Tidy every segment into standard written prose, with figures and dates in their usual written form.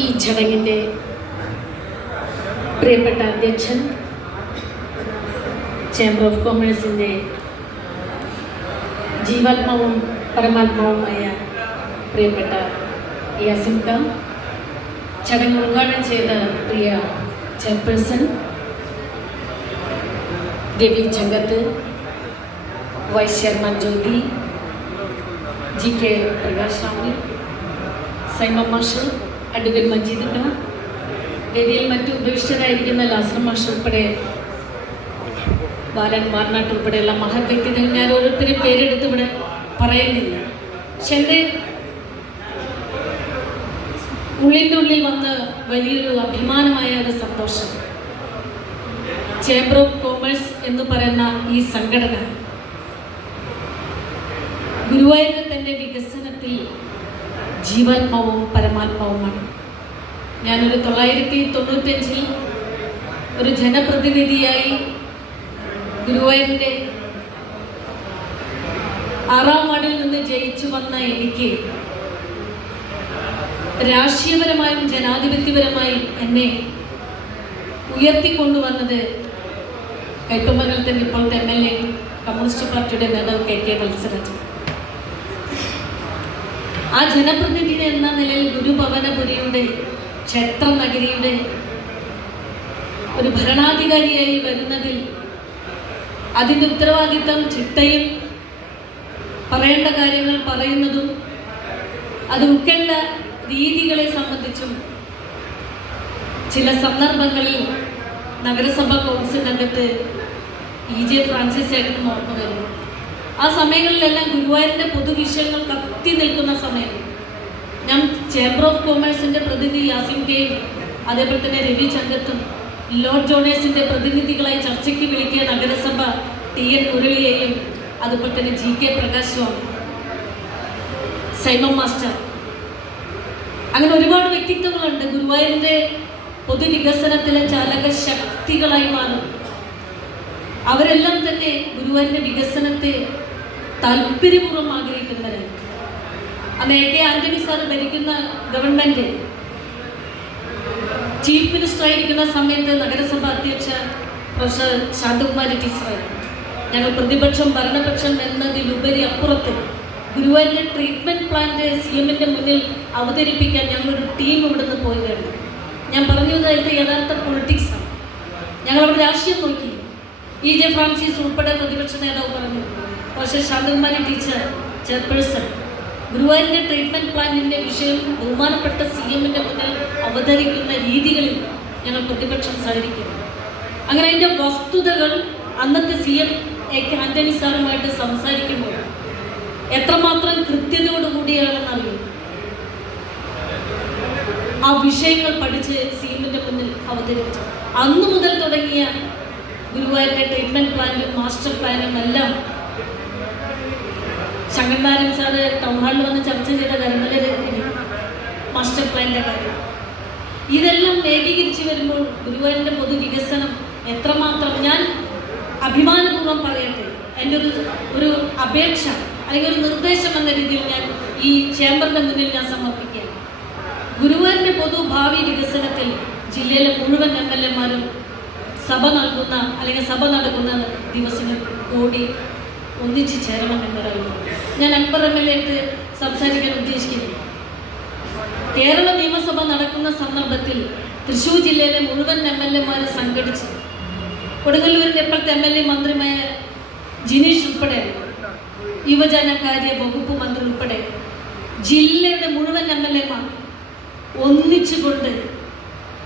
ഈ ചടങ്ങിൻ്റെ പ്രിയപ്പെട്ട അധ്യക്ഷൻ, ചേംബർ ഓഫ് കൊമേഴ്സിൻ്റെ ജീവാത്മാവും പരമാത്മാവുമായ പ്രിയപ്പെട്ട യാസിം ഖാൻ, ചടങ്ങ് ഉദ്ഘാടനം ചെയ്ത പ്രിയ chairperson Ravi Changath, vice chairman Jyothi, G K Prakash Ravi, Saima മാഷ്, അഡ്വക്കേറ്റ് മജീദ് ഖാൻ, വേദിയിൽ മറ്റു ഉപവിഷ്ടരായിരിക്കുന്ന ലാസർ മാഷ് ഉൾപ്പെടെ ബാലൻ മാർനാട്ട് ഉൾപ്പെടെയുള്ള മഹത് വ്യക്തികൾ ഞാൻ ഓരോരുത്തരും പേരെടുത്ത് ഇവിടെ പറയുന്നില്ല. പക്ഷെ എൻ്റെ ഉള്ളിൻ്റെ ഉള്ളിൽ വന്ന് വലിയൊരു അഭിമാനമായ ഒരു സന്തോഷം. ചേംബർ ഓഫ് കോമേഴ്സ് എന്ന് പറയുന്ന ഈ സംഘടന ഗുരുവായൂരിൽ തൻ്റെ വികസനത്തിൽ ജീവാത്മാവും പരമാത്മാവുമാണ്. ഞാനൊരു 1995 ഒരു ജനപ്രതിനിധിയായി ഗുരുവായൂരിൻ്റെ 6ാം വാർഡിൽ നിന്ന് ജയിച്ചു വന്ന എനിക്ക് രാഷ്ട്രീയപരമായും ജനാധിപത്യപരമായും എന്നെ ഉയർത്തിക്കൊണ്ടുവന്നത് കൈപ്പമംഗലത്തിൻ്റെ ഇപ്പോഴത്തെ MLA കമ്മ്യൂണിസ്റ്റ് പാർട്ടിയുടെ നേതാവ് KK വത്സരാജ്. ആ ജനപ്രതിനിധി എന്ന നിലയിൽ ഗുരുഭവനപുരിയുടെ ക്ഷേത്ര നഗരിയുടെ ഒരു ഭരണാധികാരിയായി വരുന്നതിൽ അതിൻ്റെ ഉത്തരവാദിത്തം ചിട്ടയും പറയേണ്ട കാര്യങ്ങൾ പറയുന്നതും അത് ഉൾക്കൊണ്ട രീതികളെ സംബന്ധിച്ചും ചില സന്ദർഭങ്ങളിൽ നഗരസഭ കൗൺസിലിനകത്ത് EJ ഫ്രാൻസിസ് ചേട്ടനും ഓർമ്മ വരുന്നു. ആ സമയങ്ങളിലെല്ലാം ഗുരുവായൂരിൻ്റെ പൊതുവിഷയങ്ങൾ കത്തി നിൽക്കുന്ന സമയം ഞാൻ ചേംബർ ഓഫ് കൊമേഴ്സിൻ്റെ പ്രതിനിധി യാസിം ഖാനും അതേപോലെ തന്നെ രവി ചങ്കത്തും ലോർഡ് ജോണേഴ്സിൻ്റെ പ്രതിനിധികളായി ചർച്ചയ്ക്ക് വിളിക്കിയ നഗരസഭ TN മുരളിയെയും അതുപോലെ തന്നെ GK പ്രകാശുമാണ്, സൈമം മാസ്റ്റർ, അങ്ങനെ ഒരുപാട് വ്യക്തിത്വങ്ങളുണ്ട് ഗുരുവായൂരിൻ്റെ പൊതുവികസനത്തിലെ ചാലക ശക്തികളായി മാറും. അവരെല്ലാം തന്നെ ഗുരുവായൂരിൻ്റെ വികസനത്തെ താല്പര്യപൂർവ്വം ആഗ്രഹിക്കുന്നവരാണ്. അന്ന് AK ആന്റണി സാർ ഭരിക്കുന്ന ഗവൺമെൻറ് ചീഫ് മിനിസ്റ്റർ ആയിരിക്കുന്ന സമയത്ത് നഗരസഭ അധ്യക്ഷ പ്രൊഫസർ ശാന്തകുമാരി ടീച്ചറായിരുന്നു. ഞങ്ങൾ പ്രതിപക്ഷം ഭരണപക്ഷം എന്നതിലുപരി അപ്പുറത്ത് ഗുരുവായൂരിൻ്റെ ട്രീറ്റ്മെൻറ്റ് പ്ലാന്റ് CM-ൻ്റെ മുന്നിൽ അവതരിപ്പിക്കാൻ ഞങ്ങളൊരു ടീം ഇവിടെ നിന്ന് പോവുകയാണ്. ഞാൻ പറഞ്ഞതായിട്ട് യഥാർത്ഥ പൊളിറ്റിക്സാണ്. ഞങ്ങളവിടെ രാഷ്ട്രീയം നോക്കി. EJ ഫ്രാൻസിസ് ഉൾപ്പെടെ പ്രതിപക്ഷ നേതാവ് പറഞ്ഞു, പ്രൊഫസർ ശാന്തകുമാരി ടീച്ചർ ചെയർപേഴ്സൺ, ഗുരുവായൂരിൻ്റെ ട്രീറ്റ്മെൻറ്റ് പ്ലാന്റിൻ്റെ വിഷയം ബഹുമാനപ്പെട്ട CM-ൻ്റെ മുന്നിൽ അവതരിക്കുന്ന രീതികളിൽ ഞങ്ങൾ പ്രതിപക്ഷം സഹകരിക്കുന്നു. അങ്ങനെ അതിൻ്റെ വസ്തുതകൾ അന്നത്തെ CM AK ആന്റണി സാറുമായിട്ട് സംസാരിക്കുമ്പോൾ എത്രമാത്രം കൃത്യതയോടുകൂടിയാണെന്നറിയും. ആ വിഷയങ്ങൾ പഠിച്ച് CM-ൻ്റെ മുന്നിൽ അവതരിപ്പിച്ചു. അന്നു മുതൽ തുടങ്ങിയ ഗുരുവായൂരിൻ്റെ ട്രീറ്റ്മെൻറ്റ് പ്ലാനും മാസ്റ്റർ പ്ലാനും എല്ലാം ശങ്കരനാരായണൻ സാറ് ടൗൺ ഹാളിൽ വന്ന് ചർച്ച ചെയ്ത കാര്യങ്ങളെ മാസ്റ്റർ പ്ലാനിൻ്റെ കാര്യം ഇതെല്ലാം ഏകീകരിച്ച് വരുമ്പോൾ ഗുരുവായൂരിൻ്റെ പൊതുവികസനം എത്രമാത്രം, ഞാൻ അഭിമാനപൂർവ്വം പറയട്ടെ, എൻ്റെ ഒരു അപേക്ഷ അല്ലെങ്കിൽ ഒരു നിർദ്ദേശം എന്ന രീതിയിൽ ഞാൻ ഈ ചേംബറിൻ്റെ മുന്നിൽ ഞാൻ സമർപ്പിക്കുകയാണ്. ഗുരുവായൂരിൻ്റെ പൊതുഭാവി വികസനത്തിൽ ജില്ലയിലെ മുഴുവൻ MLA-മാരും സഭ നൽകുന്ന അല്ലെങ്കിൽ സഭ നടക്കുന്ന ദിവസങ്ങൾ കൂടി ഒന്നിച്ച് ചേരണം എന്നൊരാളുണ്ട്. ഞാൻ അക്ബർ MLA ആയിട്ട് സംസാരിക്കാൻ ഉദ്ദേശിക്കുന്നു. കേരള നിയമസഭ നടക്കുന്ന സന്ദർഭത്തിൽ തൃശ്ശൂർ ജില്ലയിലെ മുഴുവൻ MLA-മാരെ സംഘടിച്ച് കൊടുങ്ങല്ലൂരിൻ്റെ ഇപ്പോഴത്തെ MLA മന്ത്രിമായ ജിനീഷ് ഉൾപ്പെടെ യുവജനകാര്യ വകുപ്പ് മന്ത്രി ഉൾപ്പെടെ ജില്ലയുടെ മുഴുവൻ MLA-മാർ ഒന്നിച്ചുകൊണ്ട്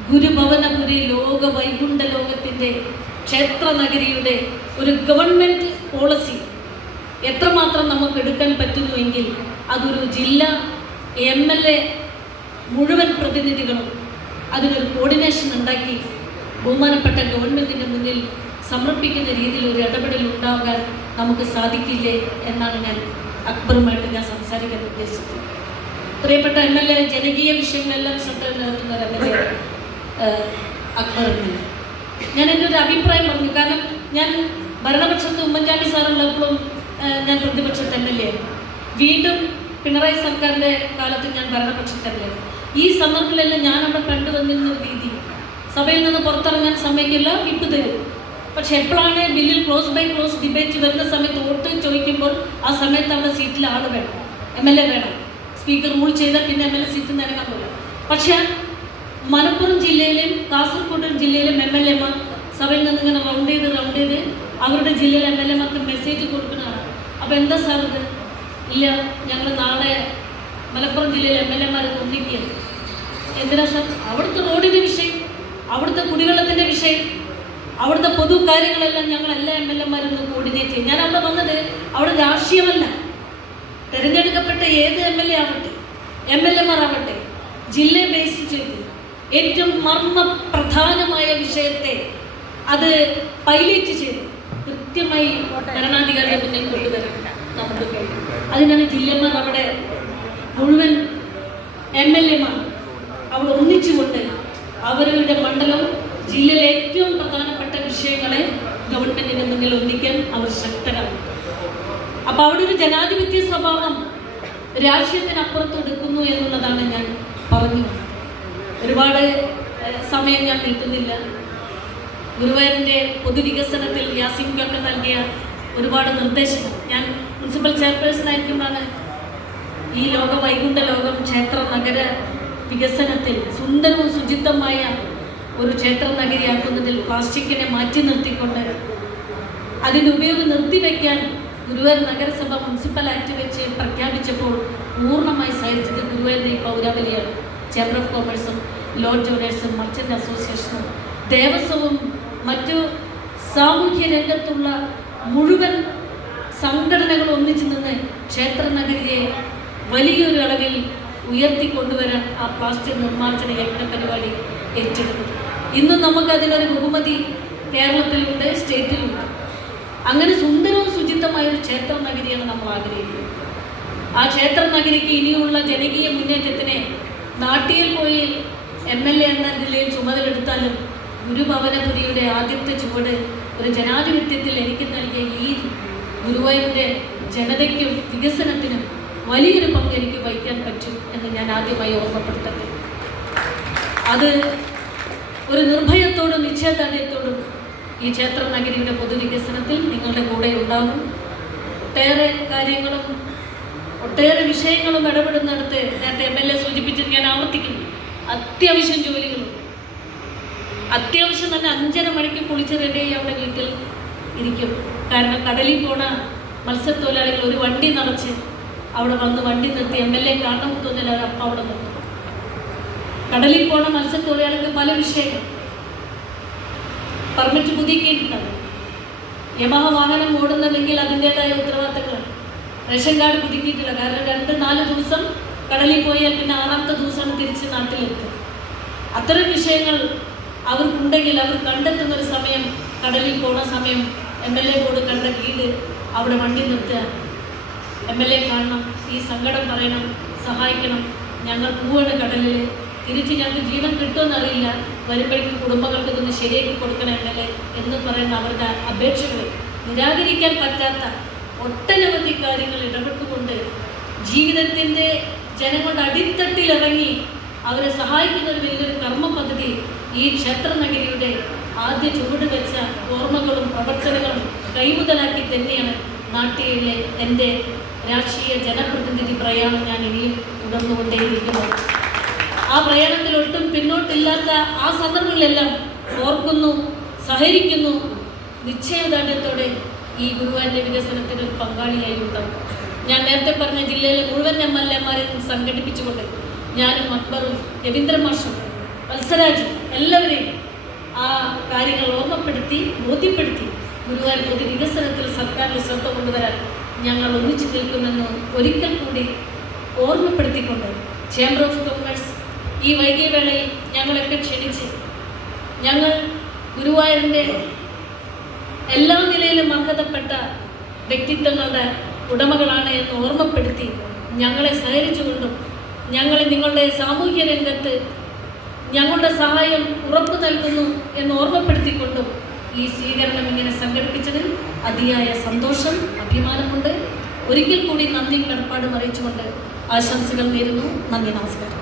ഗുരുഭവനപുരി ലോക വൈകുണ്ഠ ലോകത്തിൻ്റെ ക്ഷേത്ര നഗരിയുടെ ഒരു ഗവൺമെൻറ് പോളിസി എത്രമാത്രം നമുക്ക് എടുക്കാൻ പറ്റുന്നുവെങ്കിൽ അതൊരു ജില്ല MLA മുഴുവൻ പ്രതിനിധികളും അതിനൊരു കോർഡിനേഷൻ ഉണ്ടാക്കി ബഹുമാനപ്പെട്ട ഗവൺമെൻറ്റിൻ്റെ മുന്നിൽ സമർപ്പിക്കുന്ന രീതിയിൽ ഒരു ഇടപെടൽ ഉണ്ടാകാൻ നമുക്ക് സാധിക്കില്ലേ എന്നാണ് ഞാൻ അക്ബറുമായിട്ട് ഞാൻ സംസാരിക്കാൻ ഉദ്ദേശിച്ചത്. പ്രിയപ്പെട്ട MLA, ജനകീയ വിഷയങ്ങളെല്ലാം ശ്രദ്ധ നിലനിർത്തുന്ന ഒരു MLA അക്ബർ MLA. ഞാൻ എൻ്റെ ഒരു അഭിപ്രായം പറഞ്ഞു. കാരണം ഞാൻ ഭരണപക്ഷത്ത് ഉമ്മൻചാണ്ടി സാറുള്ളപ്പോഴും ഞാൻ പ്രതിപക്ഷത്ത് MLA. വീണ്ടും പിണറായി സർക്കാരിൻ്റെ കാലത്ത് ഞാൻ ഭരണപക്ഷത്തല്ലേ. ഈ സന്ദർഭത്തിലെല്ലാം ഞാൻ അവിടെ കണ്ടുവന്നിരുന്ന ഒരു രീതി, സഭയിൽ നിന്ന് പുറത്തിറങ്ങാൻ സമ്മതിക്കില്ല, വിപ്പ് തരും. പക്ഷെ എപ്പോഴാണ് ബില്ലിൽ ക്ലോസ് ബൈ ക്ലോസ് ഡിബേറ്റ് വരുന്ന സമയത്ത് വോട്ട് ചോദിക്കുമ്പോൾ ആ സമയത്ത് അവിടെ സീറ്റിൽ ആൾ വേണം, MLA വേണം. സ്പീക്കർ റൂൾ ചെയ്താൽ പിന്നെ MLA സീറ്റിൽ നിന്ന് ഇറങ്ങാൻ പോലും. പക്ഷെ മലപ്പുറം ജില്ലയിലും കാസർഗോഡ് ജില്ലയിലും MLA മാർ സഭയിൽ നിന്ന് ഇങ്ങനെ റൗണ്ട് ചെയ്ത് അവരുടെ ജില്ലയിലെ MLA മാർക്ക് മെസ്സേജ് കൊടുക്കുന്നതാണ്. അപ്പോൾ എന്താ സാർ ഇത്? ഇല്ല, ഞങ്ങൾ നാളെ മലപ്പുറം ജില്ലയിലെ MLA മാരെ ഒന്നിക്കുകയാണ്. എന്തിനാ സാർ? അവിടുത്തെ റോഡിൻ്റെ വിഷയം, അവിടുത്തെ കുടിവെള്ളത്തിൻ്റെ വിഷയം, അവിടുത്തെ പൊതു കാര്യങ്ങളെല്ലാം ഞങ്ങൾ എല്ലാ MLA മാരും കോർഡിനേറ്റ് ചെയ്യും. ഞാൻ അവിടെ വന്നത് അവിടെ രാഷ്ട്രീയമല്ല, തിരഞ്ഞെടുക്കപ്പെട്ട ഏത് MLA ആവട്ടെ, MLA മാർ ആവട്ടെ, ജില്ലയെ ബേസ് ചെയ്ത് ഏറ്റവും മർമ്മപ്രധാനമായ വിഷയത്തെ അത് പൈലറ്റ് ചെയ്ത് കൃത്യമായി ഭരണാധികാരിയുടെ മുന്നിൽ കൊണ്ടുവരാൻ നമുക്ക് കഴിയും. അതിനാണ് ജില്ലമാർ അവിടെ മുഴുവൻ MLA മാർ അവിടെ ഒന്നിച്ചുകൊണ്ട് അവരുടെ മണ്ഡലം ജില്ലയിലെ ഏറ്റവും പ്രധാനപ്പെട്ട വിഷയങ്ങളെ ഗവൺമെന്റിന് മുന്നിൽ ഒന്നിക്കാൻ അവർ ശക്തരാണ്. അപ്പോൾ അവിടെ ഒരു ജനാധിപത്യ സ്വഭാവം രാഷ്ട്രീയത്തിനപ്പുറത്ത് എടുക്കുന്നു എന്നുള്ളതാണ് ഞാൻ പറഞ്ഞു. ഒരുപാട് സമയം ഞാൻ നീട്ടുന്നില്ല. ഗുരുവായൂരിൻ്റെ പൊതുവികസനത്തിൽ യാസിൻകൊക്കെ നൽകിയ ഒരുപാട് നിർദ്ദേശങ്ങൾ ഞാൻ മുനിസിപ്പൽ ചെയർപേഴ്സൺ ആയിരിക്കുമ്പോഴാണ് ഈ വൈകുണ്ഠ ലോകം ക്ഷേത്ര നഗര വികസനത്തിൽ സുന്ദരവും ശുചിത്വമായ ഒരു ക്ഷേത്ര നഗരിയാക്കുന്നതിൽ പ്ലാസ്റ്റിക്കിനെ മാറ്റി നിർത്തിക്കൊണ്ട് അതിൻ്റെ ഉപയോഗം നിർത്തിവെക്കാൻ ഗുരുവായൂർ നഗരസഭ മുനിസിപ്പൽ ആക്ട് വെച്ച് പ്രഖ്യാപിച്ചപ്പോൾ പൂർണ്ണമായി സഹകരിച്ചത് ഗുരുവായൂരിൻ്റെ ഈ പൗരാവലിയാണ്. ചേംബർ ഓഫ് കോമേഴ്സും ലോഡ്ജ് ഓണേഴ്സും മർച്ചൻ്റ് അസോസിയേഷനും ദേവസ്വവും മറ്റു സാമൂഹ്യ രംഗത്തുള്ള മുഴുവൻ സംഘടനകൾ ഒന്നിച്ചു നിന്ന് ക്ഷേത്ര നഗരിയെ വലിയൊരു അളവിൽ ഉയർത്തിക്കൊണ്ടുവരാൻ ആ പ്ലാസ്റ്റിക് നിർമ്മാർജ്ജന യജ്ഞ പരിപാടി ഏറ്റെടുത്തു. ഇന്നും നമുക്കതിനൊരു ബഹുമതി കേരളത്തിലുണ്ട്, സ്റ്റേറ്റിലുണ്ട്. അങ്ങനെ സുന്ദരവും ശുചിത്വമായൊരു ക്ഷേത്ര നഗരിയാണ് നമ്മൾ ആഗ്രഹിക്കുന്നത്. ആ ക്ഷേത്ര നഗരിക്ക് ഇനിയുള്ള ജനകീയ മുന്നേറ്റത്തിന് നാട്ടിൽ പോയി MLA എന്ന നിലയിൽ ചുമതലെടുത്താലും ഗുരുഭവനപുരിയുടെ ആദ്യത്തെ ചുവട് ഒരു ജനാധിപത്യത്തിൽ എനിക്ക് നൽകിയ ഈ ഗുരുവായൂരിൻ്റെ ജനതയ്ക്കും വികസനത്തിനും വലിയൊരു പങ്ക് എനിക്ക് വഹിക്കാൻ പറ്റും എന്ന് ഞാൻ ആദ്യമായി ഓർമ്മപ്പെടുത്തട്ടെ. അത് ഒരു നിർഭയത്തോടും നിശ്ചയദാർഢ്യത്തോടും ഈ ക്ഷേത്ര നഗരിയുടെ പൊതുവികസനത്തിൽ നിങ്ങളുടെ കൂടെ ഉണ്ടാകും. ഒട്ടേറെ കാര്യങ്ങളും ഒട്ടേറെ വിഷയങ്ങളും ഇടപെടുന്നിടത്ത് നേരത്തെ MLA സൂചിപ്പിച്ചത് ഞാൻ ആവർത്തിക്കുന്നു. അത്യാവശ്യം ജോലികളും അത്യാവശ്യം തന്നെ 5:30 മണിക്ക് കുളിച്ച് റെഡിയായി അവിടെ വീട്ടിൽ ഇരിക്കും. കാരണം കടലിൽ പോണ മത്സ്യത്തൊഴിലാളികൾ ഒരു വണ്ടി നിറച്ച് അവിടെ വന്ന് വണ്ടി നിർത്തി MLA കാണണം തോന്നില്ല, അപ്പം അവിടെ നിർത്തും. കടലിൽ പോണ മത്സ്യത്തൊഴിലാളികൾക്ക് പല വിഷയങ്ങൾ പെർമിറ്റ് പുതുക്കിയിട്ടുണ്ടാവും. യമഹ വാഹനം ഓടുന്നുണ്ടെങ്കിൽ അതിൻ്റെതായ ഉത്തരവാദിത്തങ്ങളാണ്. റേഷൻ കാർഡ് പുതുക്കിയിട്ടില്ല, കാരണം 2-4 ദിവസം കടലിൽ പോയാൽ പിന്നെ 6ാമത്തെ ദിവസമാണ് തിരിച്ച് നാട്ടിലെത്തുക. അത്തരം വിഷയങ്ങൾ അവർക്കുണ്ടെങ്കിൽ അവർ കണ്ടെത്തുന്നൊരു സമയം, കടലിൽ പോണ സമയം MLA ബോർഡ് കണ്ട ഗീഡ് അവിടെ വണ്ടി നിർത്തുക, MLA കാണണം, ഈ സങ്കടം പറയണം, സഹായിക്കണം, ഞങ്ങൾ പോവാണ് കടലിൽ, തിരിച്ച് ഞങ്ങൾക്ക് ജീവൻ കിട്ടുമെന്നറിയില്ല, വരുമ്പോഴേക്കും കുടുംബങ്ങൾക്ക് ഇതൊന്ന് ശരിയാക്കി കൊടുക്കണം MLA എന്ന് പറയുന്ന അവരുടെ അപേക്ഷകൾ നിരാകരിക്കാൻ പറ്റാത്ത ഒട്ടനവധി കാര്യങ്ങൾ ഇടപെട്ടുകൊണ്ട് ജീവിതത്തിൻ്റെ ജനങ്ങളുടെ അടിത്തട്ടിലിറങ്ങി അവരെ സഹായിക്കുന്ന ഒരു വലിയൊരു കർമ്മ പദ്ധതി ഈ ക്ഷേത്ര നഗരിയുടെ ആദ്യ ചുവട് വെച്ച ഓർമ്മകളും പ്രവർത്തനങ്ങളും കൈമുതലാക്കി തന്നെയാണ് നാട്ടിലെ എൻ്റെ രാഷ്ട്രീയ ജനപ്രതിനിധി പ്രയാണം ഞാൻ ഇനിയും തുടർന്നുകൊണ്ടേയിരിക്കുന്നത്. ആ പ്രയാണത്തിൽ ഒട്ടും പിന്നോട്ടില്ലാത്ത ആ സന്ദർഭങ്ങളിലെല്ലാം ഓർക്കുന്നു, സഹകരിക്കുന്നു, നിശ്ചയദാർഢ്യത്തോടെ ഈ ഗുരുവായൂരിൻ്റെ വികസനത്തിന് ഒരു പങ്കാളിയായി ഉണ്ടാവും. ഞാൻ നേരത്തെ പറഞ്ഞ ജില്ലയിലെ മുഴുവൻ MLA മാരെയും സംഘടിപ്പിച്ചുകൊണ്ട് ഞാനും അക്ബറും രവീന്ദ്ര മാഷും വത്സരാജും എല്ലാവരെയും ആ കാര്യങ്ങൾ ഓർമ്മപ്പെടുത്തി ബോധ്യപ്പെടുത്തി ഗുരുവായൂർ പൊതു വികസനത്തിൽ സർക്കാരിൽ ശ്രദ്ധ കൊണ്ടുവരാൻ ഞങ്ങൾ ഒന്നിച്ചു നിൽക്കുമെന്ന് ഒരിക്കൽ കൂടി ഓർമ്മപ്പെടുത്തിക്കൊണ്ട് ചേംബർ ഓഫ് കൊമേഴ്സ് ഈ വൈകിയ വേളയിൽ ഞങ്ങളൊക്കെ ക്ഷണിച്ച് ഞങ്ങൾ ഗുരുവായൂരിൻ്റെ എല്ലാ നിലയിലും അർഹതപ്പെട്ട വ്യക്തിത്വങ്ങളുടെ ഉടമകളാണ് എന്ന് ഓർമ്മപ്പെടുത്തി ഞങ്ങളെ സഹകരിച്ചുകൊണ്ടും ഞങ്ങളെ നിങ്ങളുടെ സാമൂഹ്യ രംഗത്ത് ഞങ്ങളുടെ സഹായം ഉറപ്പു നൽകുന്നു എന്ന് ഓർമ്മപ്പെടുത്തിക്കൊണ്ടും ഈ സ്വീകരണം ഇങ്ങനെ സംഘടിപ്പിച്ചതിൽ അതിയായ സന്തോഷം, അഭിമാനമുണ്ട്. ഒരിക്കൽ കൂടി നന്ദിയും കടപ്പാടും അറിയിച്ചുകൊണ്ട് ആശംസകൾ നേരുന്നു. നന്ദി, നമസ്കാരം.